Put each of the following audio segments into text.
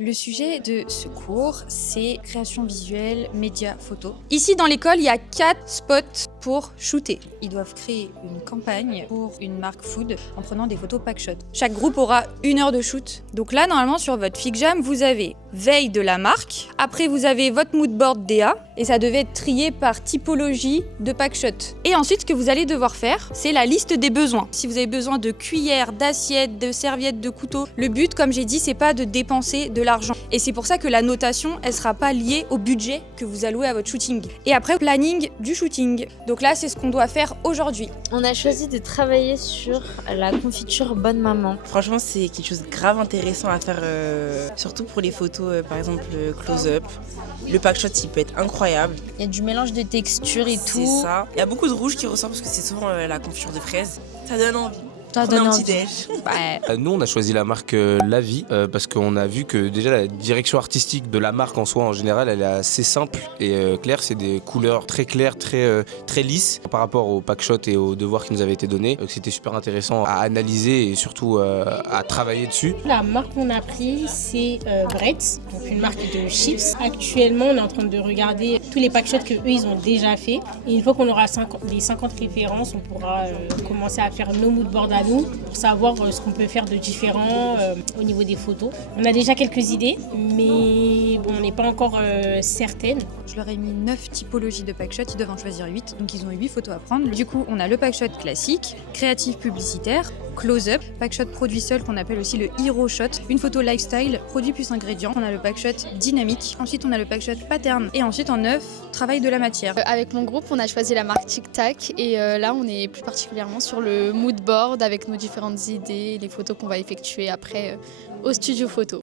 Le sujet de ce cours, c'est création visuelle, médias, photo. Ici, dans l'école, il y a 4 spots pour shooter. Ils doivent créer une campagne pour une marque food en prenant des photos pack shot. Chaque groupe aura 1 heure de shoot. Donc là, normalement, sur votre FigJam, vous avez veille de la marque. Après, vous avez votre mood board DA. Et ça devait être trié par typologie de pack shot. Et ensuite, ce que vous allez devoir faire, c'est la liste des besoins. Si vous avez besoin de cuillères, d'assiettes, de serviettes, de couteaux, le but, comme j'ai dit, c'est pas de dépenser de l'argent. Et c'est pour ça que la notation, elle sera pas liée au budget que vous allouez à votre shooting. Et après, planning du shooting. Donc là, c'est ce qu'on doit faire aujourd'hui. On a choisi de travailler sur la confiture Bonne Maman. Franchement, c'est quelque chose de grave intéressant à faire, surtout pour les photos, par exemple, close-up. Le pack shot, il peut être incroyable. Il y a du mélange de textures et tout. C'est ça. Il y a beaucoup de rouge qui ressort parce que c'est souvent la confiture de fraise. Ça donne envie. Ça donne un envie. petit déj. Ouais. Nous, on a choisi la marque La Vie parce qu'on a vu que déjà la direction artistique de la marque en soi, en général, elle est assez simple et claire. C'est des couleurs très claires, très lisses par rapport au pack shot et aux devoirs qui nous avaient été donnés. Donc, c'était super intéressant à analyser et surtout à travailler dessus. La marque qu'on a prise, c'est Bretz, donc une marque de chips. Actuellement, on est en train de regarder tous les pack shots qu'eux, ils ont déjà fait. Et une fois qu'on aura les 50 références, on pourra commencer à faire nos moodboards à nous pour savoir ce qu'on peut faire de différent au niveau des photos. On a déjà quelques idées, mais bon, on n'est pas encore certaine. Je leur ai mis 9 typologies de pack shot, ils doivent en choisir 8, donc ils ont 8 photos à prendre. Du coup, on a le pack shot classique, créatif publicitaire, close-up, pack shot produit seul qu'on appelle aussi le hero shot, une photo lifestyle, produit plus ingrédients. On a le pack shot dynamique, ensuite on a le pack shot pattern et ensuite en 9, travail de la matière. Avec mon groupe, on a choisi la marque Tic Tac et là, on est plus particulièrement sur le mood board avec nos différentes idées, les photos qu'on va effectuer après au studio photo.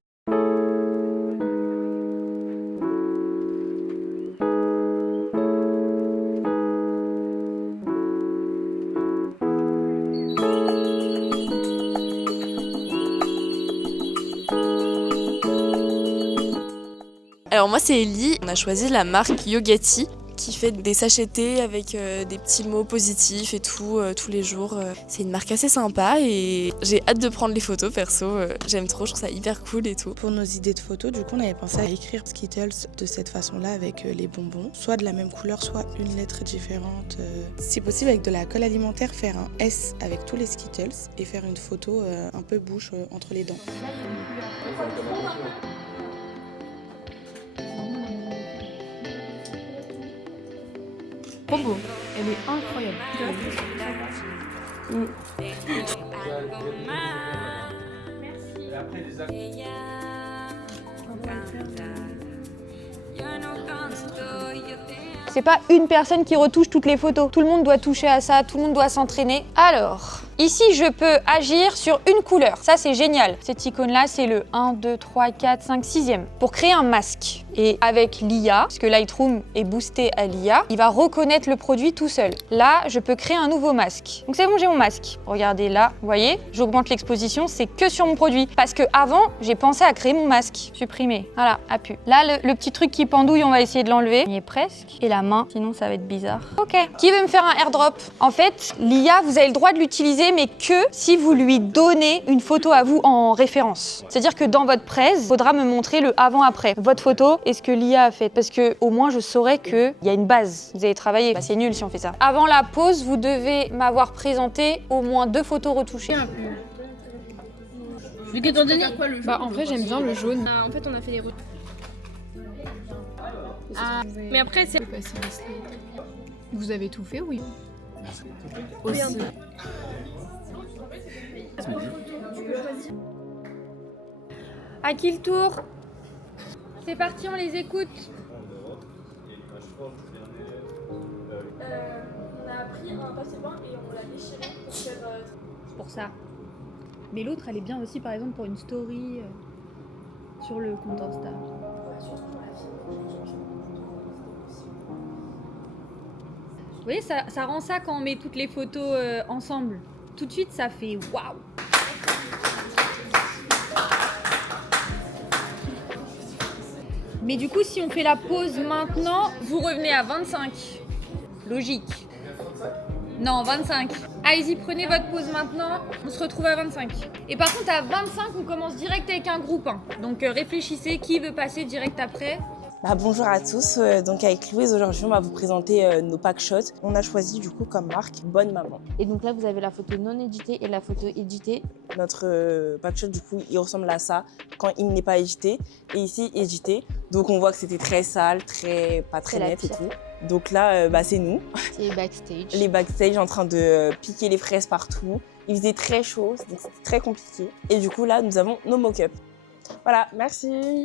Alors moi c'est Ellie, on a choisi la marque Yogati qui fait des sachets thé avec des petits mots positifs et tout tous les jours. C'est une marque assez sympa et j'ai hâte de prendre les photos perso, j'aime trop, je trouve ça hyper cool et tout. Pour nos idées de photos, du coup, on avait pensé à écrire Skittles de cette façon-là avec les bonbons, soit de la même couleur, soit une lettre différente. Si possible, avec de la colle alimentaire, faire un S avec tous les Skittles et faire une photo un peu bouche entre les dents. Trop beau, elle est incroyable. C'est pas une personne qui retouche toutes les photos. Tout le monde doit toucher à ça, tout le monde doit s'entraîner. Alors, ici, je peux agir sur une couleur. Ça, c'est génial. Cette icône-là, c'est le 1, 2, 3, 4, 5, 6e. Pour créer un masque. Et avec l'IA, parce que Lightroom est boosté à l'IA, il va reconnaître le produit tout seul. Là, je peux créer un nouveau masque. Donc c'est bon, j'ai mon masque. Regardez là, vous voyez, j'augmente l'exposition, c'est que sur mon produit. Parce que avant, j'ai pensé à créer mon masque. Supprimer. Voilà, appuie. Là, le petit truc qui pendouille, on va essayer de l'enlever. Il y est presque. Et la main, sinon ça va être bizarre. Ok. Qui veut me faire un airdrop? En fait, l'IA, vous avez le droit de l'utiliser, mais que si vous lui donnez une photo à vous en référence. C'est-à-dire que dans votre presse, il faudra me montrer le avant-après. Votre photo et ce que l'IA a fait. Parce que au moins, je saurais qu'il y a une base. Vous avez travaillé. Bah, c'est nul si on fait ça. Avant la pause, vous devez m'avoir présenté au moins 2 photos retouchées. Vu que t'en donnes quoi le jaune? Bah en vrai j'aime bien le jaune. En fait on a fait des retouches. Mais après c'est... Vous avez tout fait, oui. Aussi. À qui le tour? C'est parti, on les écoute. On a pris un passe-pain et on l'a déchiré pour faire... Pour ça. Mais l'autre, elle est bien aussi, par exemple, pour une story sur le compte Insta. Vous voyez, ça rend ça quand on met toutes les photos ensemble. Tout de suite, ça fait waouh! Mais du coup, si on fait la pause maintenant, vous revenez à 25. Logique. Non, 25. Allez-y, prenez votre pause maintenant. On se retrouve à 25. Et par contre, à 25, on commence direct avec un groupe 1. Donc réfléchissez qui veut passer direct après. Bonjour à tous, donc avec Louise aujourd'hui on va vous présenter nos packshots. On a choisi du coup comme marque Bonne Maman. Et donc là, vous avez la photo non éditée et la photo éditée. Notre packshot du coup il ressemble à ça quand il n'est pas édité et ici édité. Donc on voit que c'était très sale, pas très C'est la net et pire. tout. Donc là c'est nous, C'est backstage. les backstage en train de piquer les fraises partout. Il faisait très chaud, donc c'était très compliqué. Et du coup là nous avons nos mock-ups. Voilà, merci.